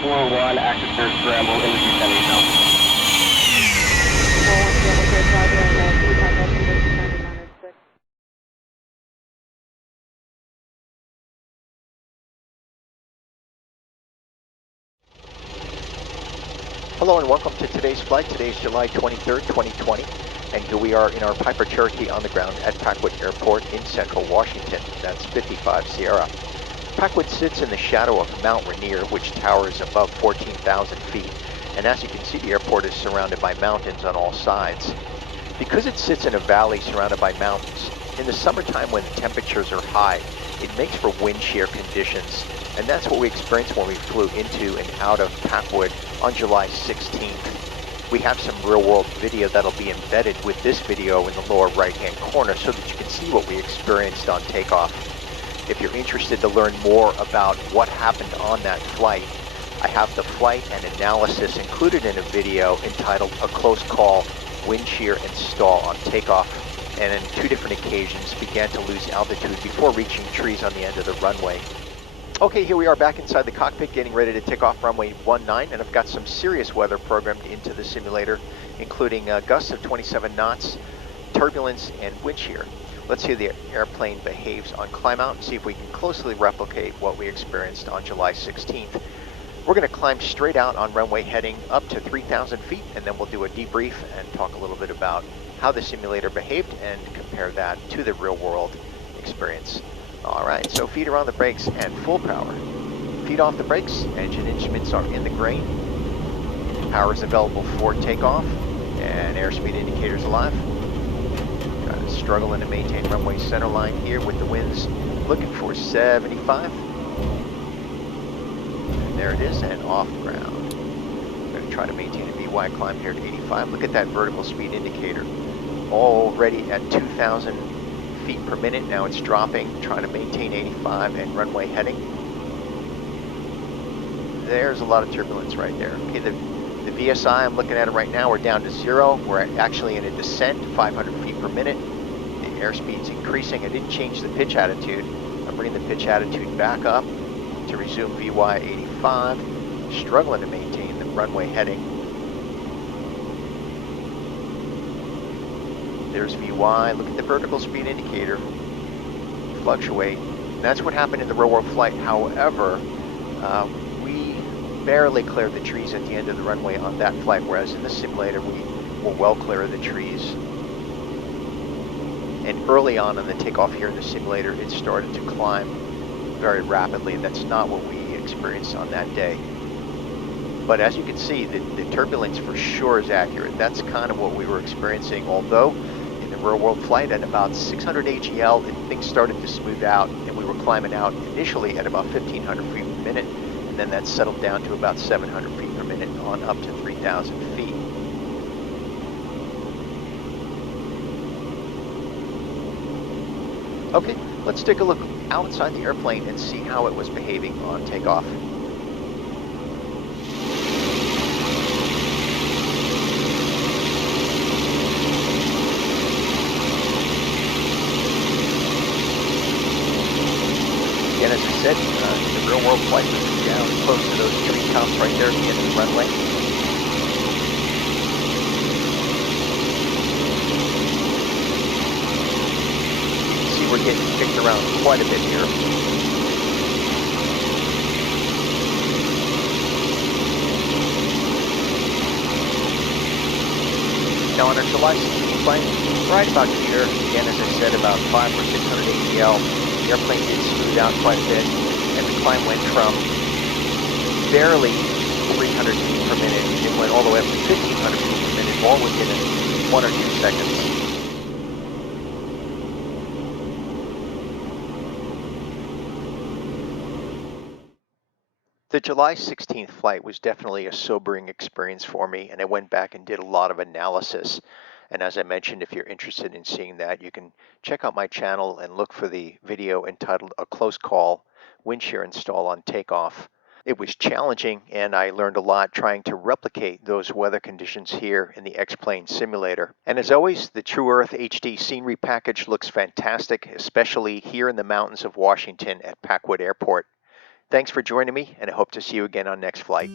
4-1, active third scramble in the descending zone. Hello and welcome to today's flight. Today is July 23rd, 2020, and here we are in our Piper Cherokee on the ground at Packwood Airport in central Washington. That's 55 Sierra. Packwood sits in the shadow of Mount Rainier, which towers above 14,000 feet, and as you can see, the airport is surrounded by mountains on all sides. Because it sits in a valley surrounded by mountains, in the summertime when the temperatures are high, it makes for wind shear conditions, and that's what we experienced when we flew into and out of Packwood on July 16th. We have some real-world video that'll be embedded with this video in the lower right-hand corner so that you can see what we experienced on takeoff. If you're interested to learn more about what happened on that flight, I have the flight and analysis included in a video entitled A Close Call, Wind Shear and Stall on Takeoff, and on 2 different occasions began to lose altitude before reaching trees on the end of the runway. Okay, here we are back inside the cockpit getting ready to take off runway 19, and I've got some serious weather programmed into the simulator, including gusts of 27 knots, turbulence, and wind shear. Let's see how the airplane behaves on climb out and see if we can closely replicate what we experienced on July 16th. We're going to climb straight out on runway heading up to 3,000 feet, and then we'll do a debrief and talk a little bit about how the simulator behaved and compare that to the real world experience. All right, so feet are on the brakes and full power. Feet off the brakes, engine instruments are in the grain. Engine power is available for takeoff, and airspeed indicators alive. Kind of struggling to maintain runway center line here with the winds looking for 75. And there it is, and off the ground. I'm going to try to maintain a VY climb here at 85. Look at that vertical speed indicator. Already at 2,000 feet per minute. Now it's dropping, trying to maintain 85 and runway heading. There's a lot of turbulence right there. Okay, the VSI, I'm looking at it right now, we're down to 0. We're actually in a descent, 500 feet per minute. The airspeed's increasing. I didn't change the pitch attitude. I'm bringing the pitch attitude back up to resume VY 85. Struggling to maintain the runway heading. There's VY. Look at the vertical speed indicator. Fluctuate. And that's what happened in the real world flight. However, we barely cleared the trees at the end of the runway on that flight, whereas in the simulator we were well clear of the trees. And early on in the takeoff here in the simulator, it started to climb very rapidly. That's not what we experienced on that day. But as you can see, the turbulence for sure is accurate. That's kind of what we were experiencing, although in the real world flight at about 600 AGL, things started to smooth out, and we were climbing out initially at about 1,500 feet per minute, and then that settled down to about 700 feet per minute on up to 3,000 feet. Okay, let's take a look outside the airplane and see how it was behaving on takeoff. Again, as I said, the real world flight was down close to those tree tops right there at the end of the runway. You can see we're getting kicked around quite a bit here. Now on our July 16th flight, right about here, again as I said, about 500 or 600 AGL, the airplane did smooth out quite a bit, and the climb went from barely 300 feet per minute, it went all the way up to 1,500 feet per minute, all within 1 or 2 seconds. The July 16th flight was definitely a sobering experience for me, and I went back and did a lot of analysis. And as I mentioned, if you're interested in seeing that, you can check out my channel and look for the video entitled A Close Call, Wind Shear and Stall on Takeoff. It was challenging, and I learned a lot trying to replicate those weather conditions here in the X-Plane simulator. And as always, the TruEarth HD scenery package looks fantastic, especially here in the mountains of Washington at Packwood Airport. Thanks for joining me, and I hope to see you again on next flight.